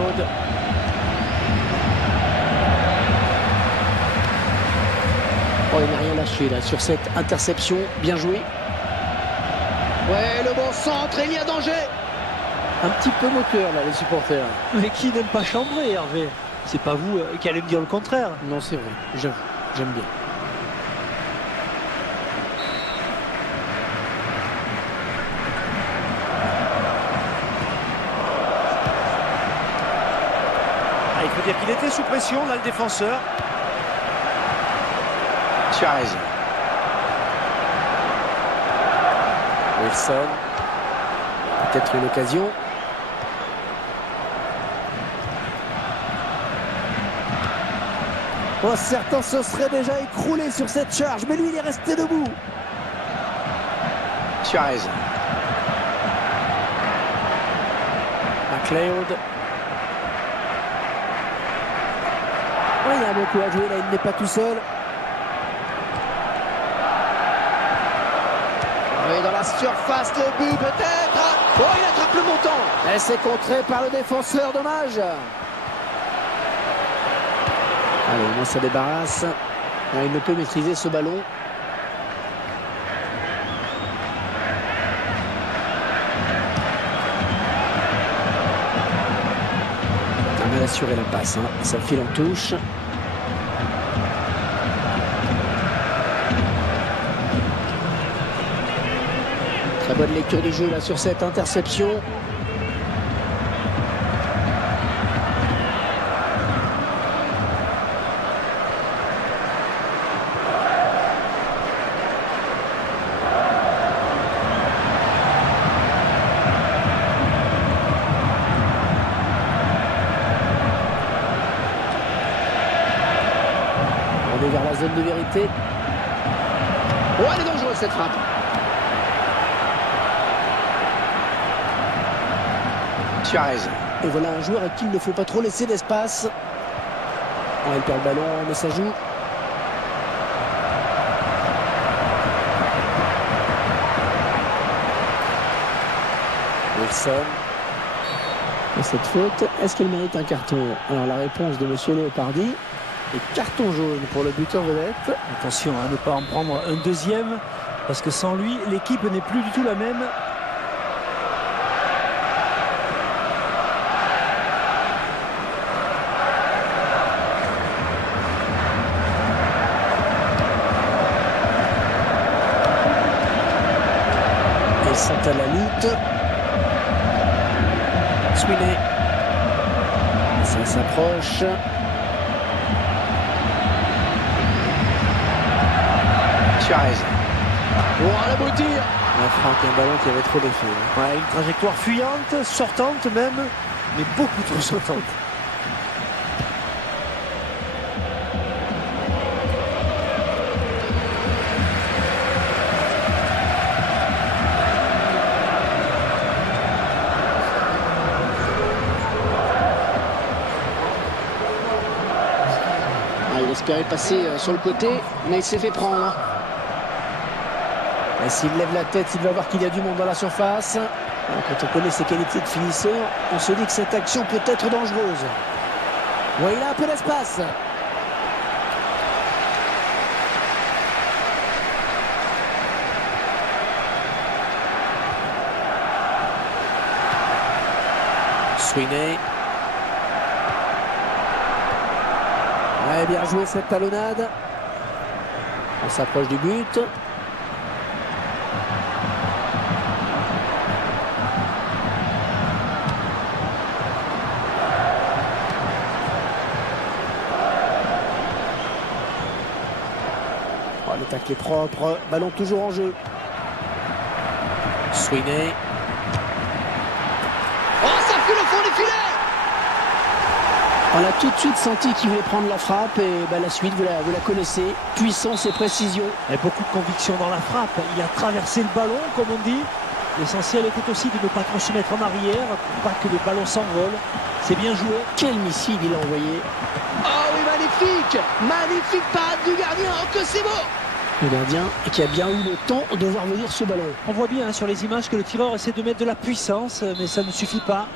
McLeod. Oh, il n'a rien lâché là sur cette interception. Bien joué. Ouais, le bon centre, il y a danger. Un petit peu moqueur là, les supporters. Mais qui n'aime pas chambrer, Hervé? C'est pas vous qui allez me dire le contraire. Non, c'est vrai, j'avoue, j'aime bien. Ah, il faut dire qu'il était sous pression, là, le défenseur. Suarez. Wilson. Peut-être une occasion. Oh, certains se seraient déjà écroulés sur cette charge, mais lui, il est resté debout. Suarez. McLeod. Oh, il y a beaucoup à jouer, là, il n'est pas tout seul. Oui, dans la surface, le but peut-être. Oh, il attrape le montant. Et c'est contré par le défenseur, dommage. Allez, au moins ça débarrasse. Ouais, il ne peut maîtriser ce ballon. Il a mal assuré la passe, hein. Ça file en touche. Très bonne lecture du jeu là sur cette interception. On est vers la zone de vérité. Oh, elle est dangereuse cette frappe. Suarez. Et voilà un joueur à qui il ne faut pas trop laisser d'espace. Oh, il perd le ballon, mais ça joue. Wilson. Et cette faute, est-ce qu'elle mérite un carton? Alors la réponse de monsieur Léopardi est carton jaune pour le buteur vedette. Attention à ne pas en prendre un deuxième, parce que sans lui, l'équipe n'est plus du tout la même. Ils sont à la lutte. Sweeney. Ça s'approche. Suarez. Oh, la boutique. Franck, un ballon qui avait trop d'effet. Ouais, une trajectoire fuyante, sortante même, mais beaucoup trop sortante. Il espérait passer sur le côté, mais il s'est fait prendre. Et s'il lève la tête, il va voir qu'il y a du monde dans la surface. Alors, quand on connaît ses qualités de finisseur, on se dit que cette action peut être dangereuse. Ouais, il a un peu d'espace. Sweeney. Ouais, bien joué cette talonnade. On s'approche du but. Oh, le tacle est propre. Ballon toujours en jeu. Sweeney. Oh, ça file au fond du filet. On a tout de suite senti qu'il voulait prendre la frappe et la suite, vous la connaissez. Puissance et précision. Il y a beaucoup de conviction dans la frappe. Il a traversé le ballon, comme on dit. L'essentiel était aussi de ne pas trop se mettre en arrière, pour pas que le ballon s'envole. C'est bien joué. Quel missile il a envoyé. Oh oui, magnifique. Magnifique parade du gardien. Oh, que c'est beau. Le gardien qui a bien eu le temps de voir venir ce ballon. On voit bien sur les images que le tireur essaie de mettre de la puissance, mais ça ne suffit pas.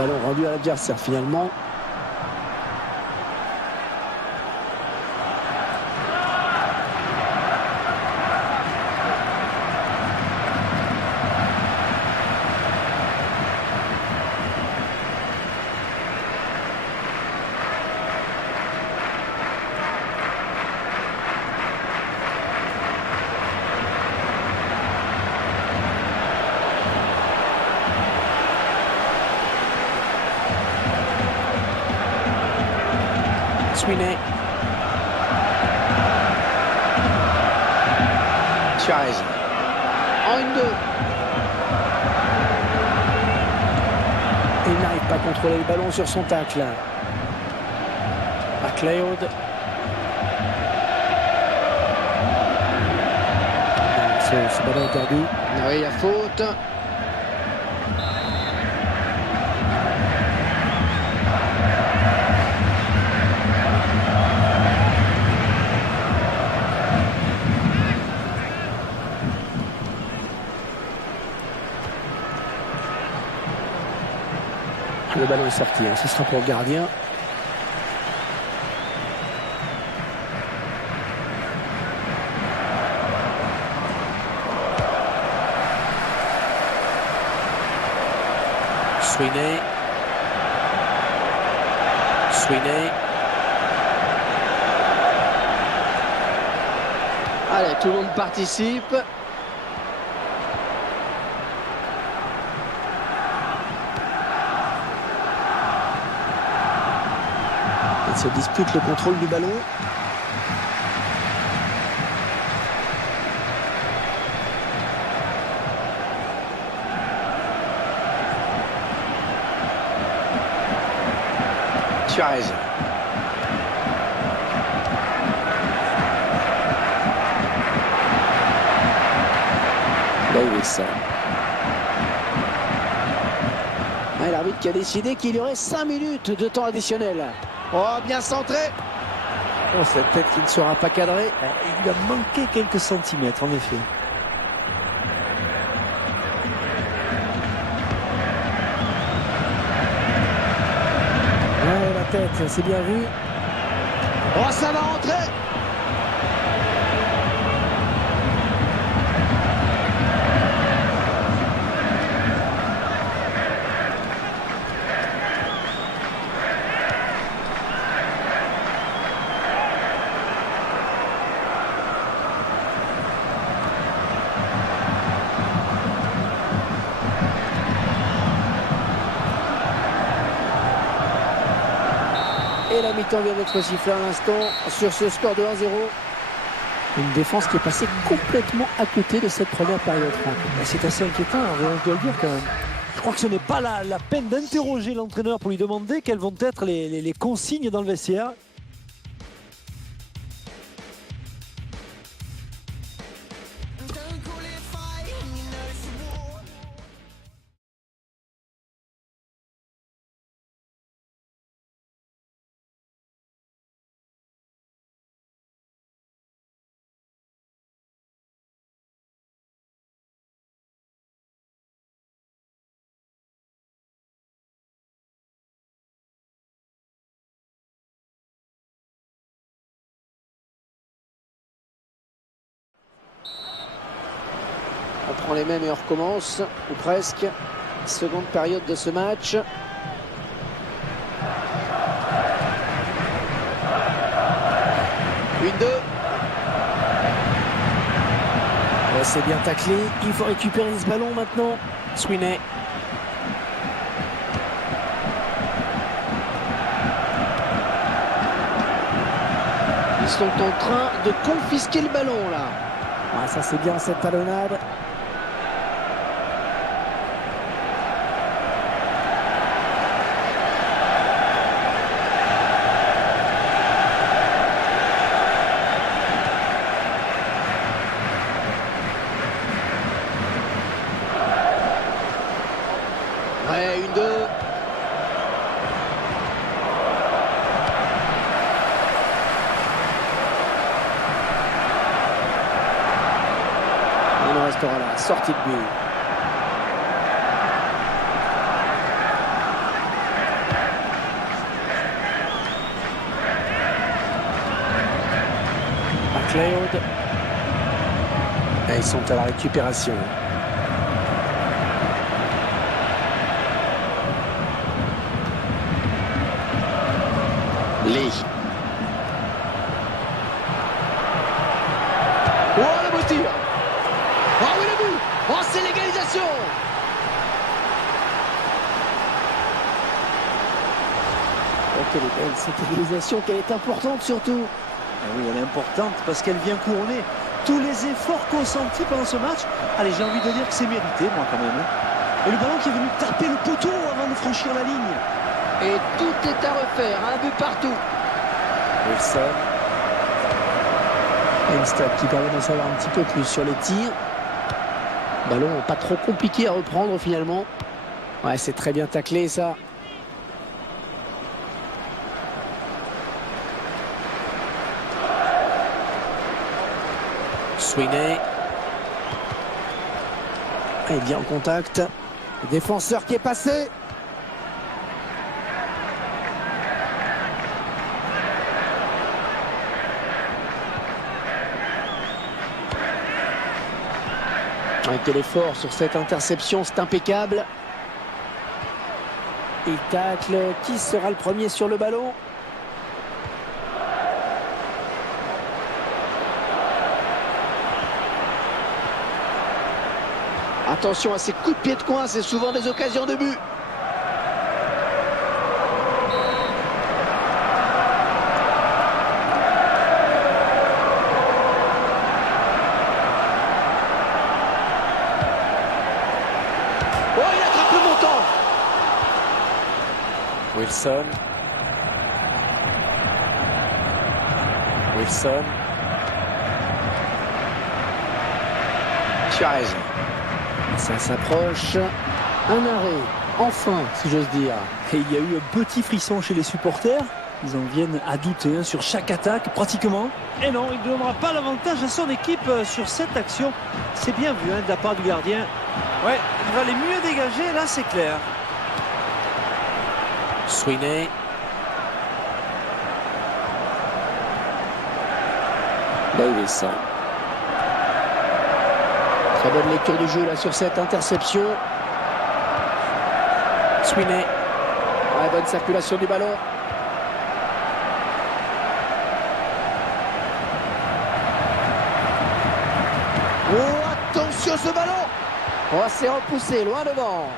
ballon rendu à l'adversaire finalement. Sweeney. Suarez. En 1-2. Il n'arrive pas à contrôler le ballon sur son tacle. McLeod. Ce ballon est perdu. Oui, il y a faute. Le ballon est sorti, ce sera pour le gardien. Sweeney. Allez, tout le monde participe. Il se dispute le contrôle du ballon. Suarez. Davis. L'arbitre qui a décidé qu'il y aurait 5 minutes de temps additionnel. Oh, bien centré. Oh, cette tête qui ne sera pas cadrée. Il a manqué quelques centimètres, en effet. Ouais, la tête, c'est bien vu. Oh, ça va rentrer. Et la mi-temps vient d'être sifflée à l'instant sur ce score de 1-0. Une défense qui est passée complètement à côté de cette première période, Franck. C'est assez inquiétant, on doit le dire quand même. Je crois que ce n'est pas la peine d'interroger l'entraîneur pour lui demander quelles vont être les consignes dans le vestiaire. On prend les mêmes et on recommence, ou presque. Seconde période de ce match. Une, deux. Ouais, c'est bien taclé. Il faut récupérer ce ballon maintenant. Sweeney. Ils sont en train de confisquer le ballon là. Ah, ça c'est bien cette talonnade. Ouais, une, deux. On en restera là, sortie de but. McLeod. Et ils sont à la récupération. Lee. Oh, le beau tir. Oh oui, le but. Oh, c'est l'égalisation. Oh, quelle est belle cette égalisation, qu'elle est importante surtout. Ah oui, elle est importante parce qu'elle vient couronner tous les efforts consentis pendant ce match. Allez, j'ai envie de dire que c'est mérité, moi, quand même. Et le ballon qui est venu taper le poteau avant de franchir la ligne. Et tout est à refaire, un but partout. Wilson. Et une stat qui permet d'en savoir un petit peu plus sur les tirs. Ballon pas trop compliqué à reprendre finalement. Ouais, c'est très bien taclé ça. Sweeney. Et bien en contact. Le défenseur qui est passé. Quel effort sur cette interception, c'est impeccable. Il tacle, qui sera le premier sur le ballon? Attention à ces coups de pied de coin, c'est souvent des occasions de but. Oh, il attrape le montant. Wilson. Wilson. Suarez. Ça s'approche. Un arrêt. Enfin, si j'ose dire. Et il y a eu un petit frisson chez les supporters. Ils en viennent à douter sur chaque attaque, pratiquement. Et non, il ne donnera pas l'avantage à son équipe sur cette action. C'est bien vu de la part du gardien. Ouais, il va les mieux dégager, là c'est clair. Sweeney. Davis. Très bonne lecture du jeu là sur cette interception. Sweeney. Ouais, bonne circulation du ballon. Oh, attention ce ballon. Oh, c'est repoussé, loin devant.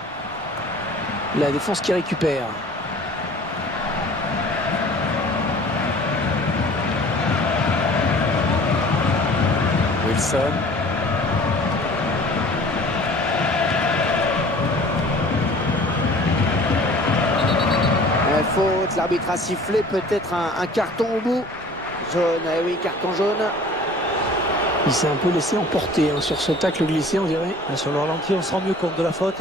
La défense qui récupère. Wilson. Faute, l'arbitre a sifflé, peut-être un carton au bout. Jaune, eh oui, carton jaune. Il s'est un peu laissé emporter sur ce tacle glissé, on dirait. Sur le ralenti, on se rend mieux compte de la faute.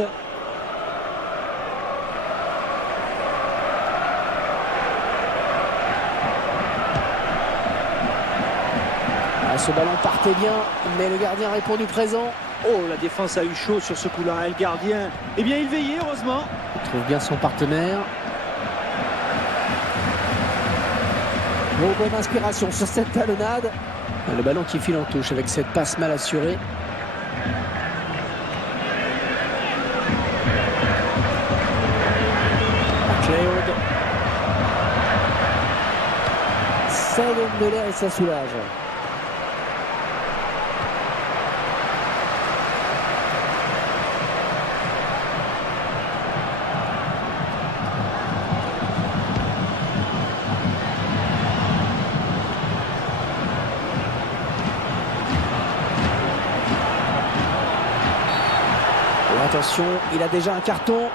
Ce ballon partait bien, mais le gardien a répondu présent. Oh, la défense a eu chaud sur ce coup-là. Et le gardien, eh bien, il veillait, heureusement. Il trouve bien son partenaire. Oh, bonne inspiration sur cette talonnade. Le ballon qui file en touche avec cette passe mal assurée. McLeod. Ça donne de l'air et ça soulage. Attention, il a déjà un carton.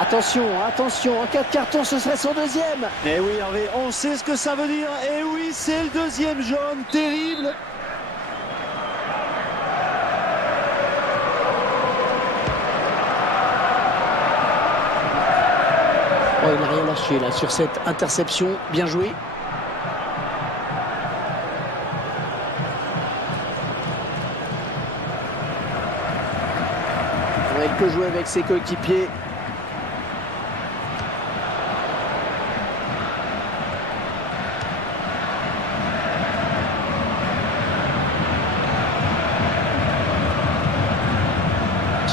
Attention, attention, en cas de carton, ce serait son deuxième. Eh oui, Hervé, on sait ce que ça veut dire. Eh oui, c'est le deuxième jaune, terrible. Oh, il n'a rien lâché là sur cette interception. Bien joué. Il peut jouer avec ses coéquipiers.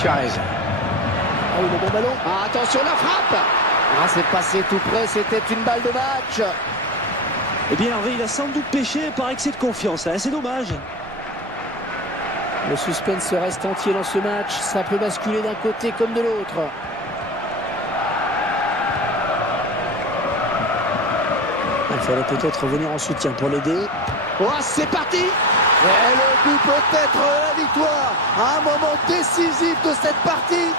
Suarez. Ah oui, le bon ballon. Ah, attention, la frappe. Ah, c'est passé tout près, c'était une balle de match. Eh bien, Hervé, il a sans doute péché par excès de confiance. Hein, c'est dommage. Le suspense reste entier dans ce match. Ça peut basculer d'un côté comme de l'autre. Il fallait peut-être revenir en soutien pour l'aider. Oh, c'est parti! Et le but peut-être la victoire. Un moment décisif de cette partie.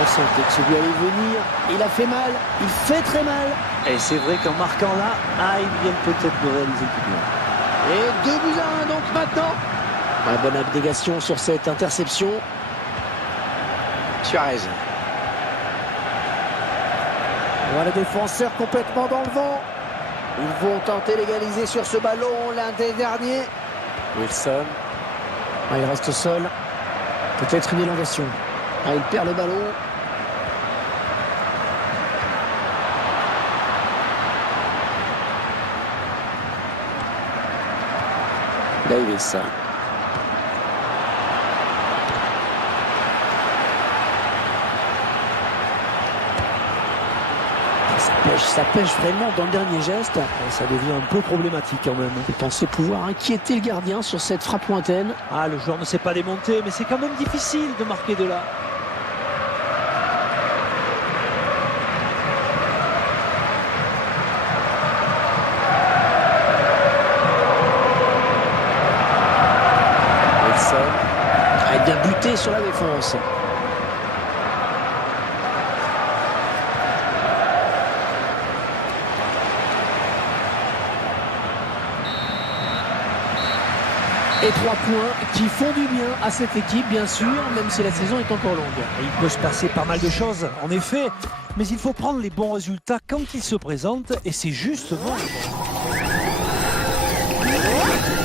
On sentait que ce but allait venir. Il a fait mal. Il fait très mal. Et c'est vrai qu'en marquant là, ils viennent peut-être de réaliser le but. Et 2-1 donc maintenant. Une bonne abnégation sur cette interception. Suarez. Voilà les défenseurs complètement dans le vent. Ils vont tenter l'égaliser sur ce ballon, l'un des derniers. Wilson. Ah, il reste seul. Peut-être une élongation. Ah, il perd le ballon. Davis. Ça pêche vraiment dans le dernier geste. Ça devient un peu problématique quand même. Il pensait pouvoir inquiéter le gardien sur cette frappe lointaine. Ah, le joueur ne s'est pas démonté, mais c'est quand même difficile de marquer de là. Wilson a bien buté sur la défense. Et 3 points qui font du bien à cette équipe, bien sûr, même si la saison est encore longue. Et il peut se passer pas mal de choses, en effet, mais il faut prendre les bons résultats quand ils se présentent, et c'est justement le bon.